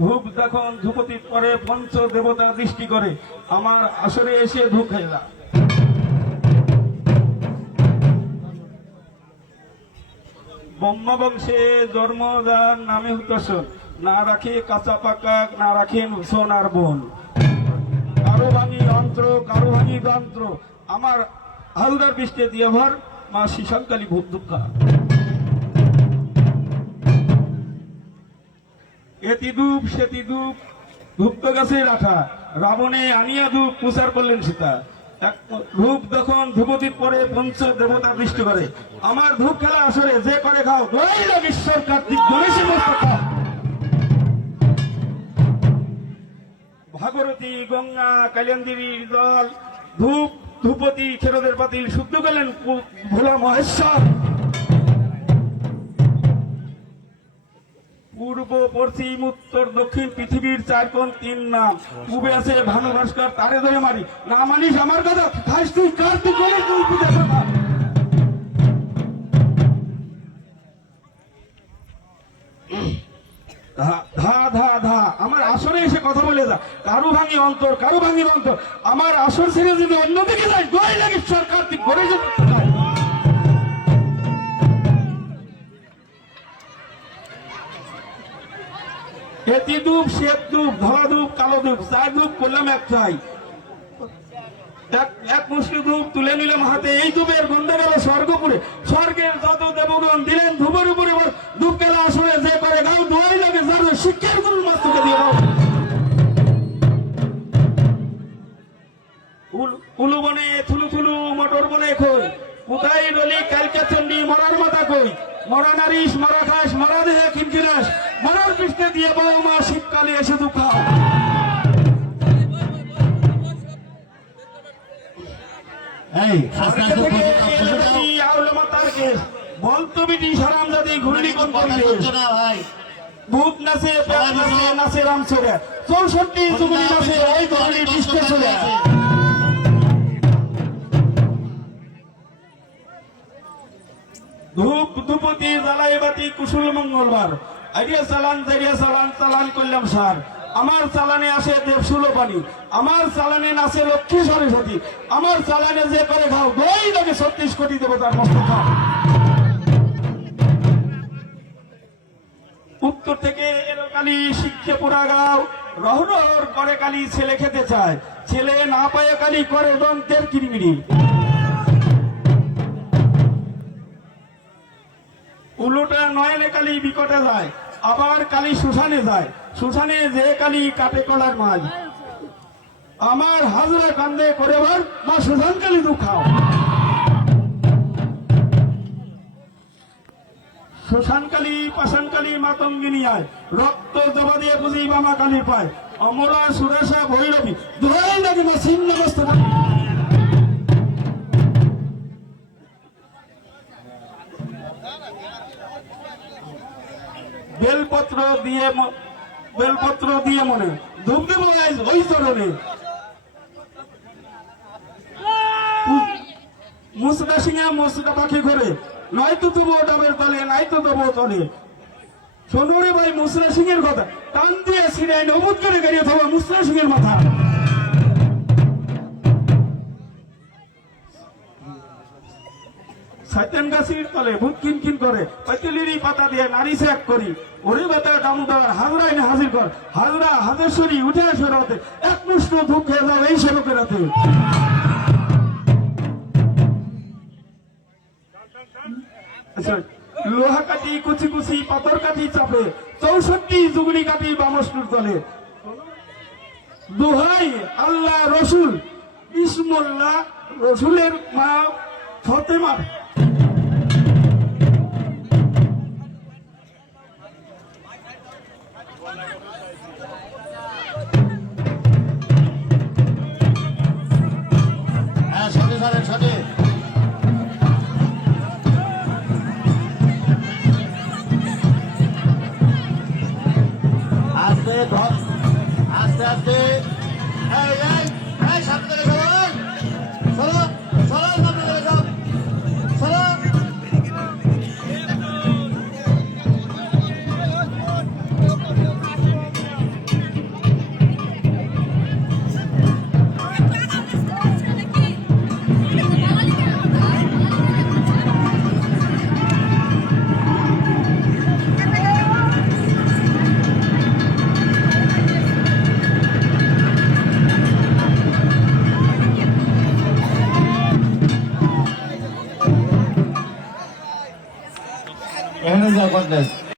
ধূপ যখন ধূপতির পরে পঞ্চ দেবতা দৃষ্টি করে আমার আসরে এসে ধূপ খাইলা। ব্রহ্মা বংশে জন্ম যার নামে হুতোষণ, না রাখে কাঁচা পাকা, না রাখেন সোনার বোন। কারো ভাঙি অন্ত্র, কারো ভাঙি যন্ত্র, আমার হালদার বৃষ্টি দিয়ে ভর মা শ্রীশঙ্কালী ভূত দুঃখা। এতি ধূপ সেতি ধূপ, ধূপ্ত গাছে রাখা, রাবণে আনিয়া ধূপ প্রচার করলেন সীতা। ধূপ যখন ধূপতির পরে পঞ্চ দেবতা দৃষ্টি করে আমার ধূপ খেলা আসরে যে করে খাও ঈশ্বর কার্তিক গণেশের মস্তকা। ভাগরতী গঙ্গা কালিয়ান্দির জল ধূপ ধূপতি খেরোদের পাতিল শুদ্ধ করলেন ভোলা মহেশ্বর। পূর্ব পশ্চিম উত্তর দক্ষিণ পৃথিবীর চার কোণ তিন নাম। পূবে আছে ভানু ভাস্কর, তারে ধরে মারি, না মানিস আমার কথা খাইস তুই কার্তিক গণেশ তুই পূজা কথা। ধা ধা ধা আমার আসরে এসে কথা বলে যা, কারু ভাঙি অন্তর, কারু ভাঙি অন্তর, আমার আসর ছেড়ে যদি অন্যদিকে যায় দোয়াই লাগে ঈশ্বর কার্তিক গণেশ। এতি ধূপ শ্বেত ধূপ ধলা ধূপ কালো ধূপ চার ধূপ করলাম একটাই। এক মুষ্টি ধূপ তুলে নিলাম হাতে, এই ধূপের গন্ধে গেল স্বর্গপুরে। স্বর্গের যত দেবগণ দিলেন ধূপের উপরে ধূপ খেলা আসলে যে করে গাও দোয়াই লাগে যার শিক্ষার গুরুর মাস্তকে দিয়ে দাও। উলুবনে থুলু থুলু মটর বনে খই, কোথায় রলি কালকা চন্ডী মরার মাথা কই, মরা নারিশ মরা খাস মরা দেহে খিনখিনাস, মরার পৃষ্ঠে দিয়ে বউ মা শীতকালে এসে দুঃখা। বলতো বিটি সারাম জাতি ঘুরলি কোন ভূত নাচে নাচে নাচে রাম ছেড়ে 64 চুগুলি নাচে ওই ঘুরলি পৃষ্ঠ চলে। ধূপ ধূপতি জ্বালাই বাতি কুশল মঙ্গলবার, আইডিয়া চালান জাইডিয়া চালান চালান করলাম সার। আমার চালানে আসে দেবশুলো পানি, আমার চালানে নাচে লক্ষ্মী সরস্বতী, আমার চালানে যে করে খাও দই লাগে 36 কোটি দেবতার মস্তক। উত্তর থেকে এলো কালী শিক্ষে পুরা গাও, রহরহর করে কালী ছেলে খেতে চায়, ছেলে না পায় কালী করে দন্তের কিরমিরি। উল্টোটা নয়নে কালী বিকটে যায়, আবার কালী শ্মশানে যায়, শ্মশানে যে কালী কাটে কলার মাঝ। আমার হাজরা কান্দে করে বার মা শ্মশান কালী দুঃখাও। শ্মশান কালী পাষাণ কালী মাতঙ্গিনী আয়, রক্ত জবা দিয়ে বুঝি বামা কালী পায়, অমরা সুরেশা ভৈরবী দোহাই লাগে না ছিন্ন বস্তু। বেলপত্র দিয়ে মনে ধূপ দেব ওই চরণে, মুসকা সিংহা মুসকা পাখি ঘরে, নয়তো তবু ডাবের তলে নয়তো তবু তলে। শোনো রে ভাই মুসরা সিং এর কথা, টান দিয়ে সিনাই নবুদ করে গাড়িয়ে থাকবো মুসরা সিং এর মাথা। সাইতেন গাছির তলে ভূত কিনকিন করে, পাতিলিরি পাতা দিয়ে নারী ত্যাগ করি, ওরে বাতা দামোদর হাজরা এনে হাজির কর, হাজরা হাজেশ্বরী উঠে আসে রাতে, এক মুষ্ট ধূপ খেয়ে যাও এই সেবকের রাতে। লোহা কাটি কুচি কুচি পাথর কাটি চাপে, 64 যুগলি কাটি বামস্টুর তলে। দোহাই আল্লাহ রসুল বিসমুল্লাহ, রসুলের মা ফতেমা। আস্তে আস্তে সামনে চলো চলো চলো সামনে চলে যাও যাও কটলেট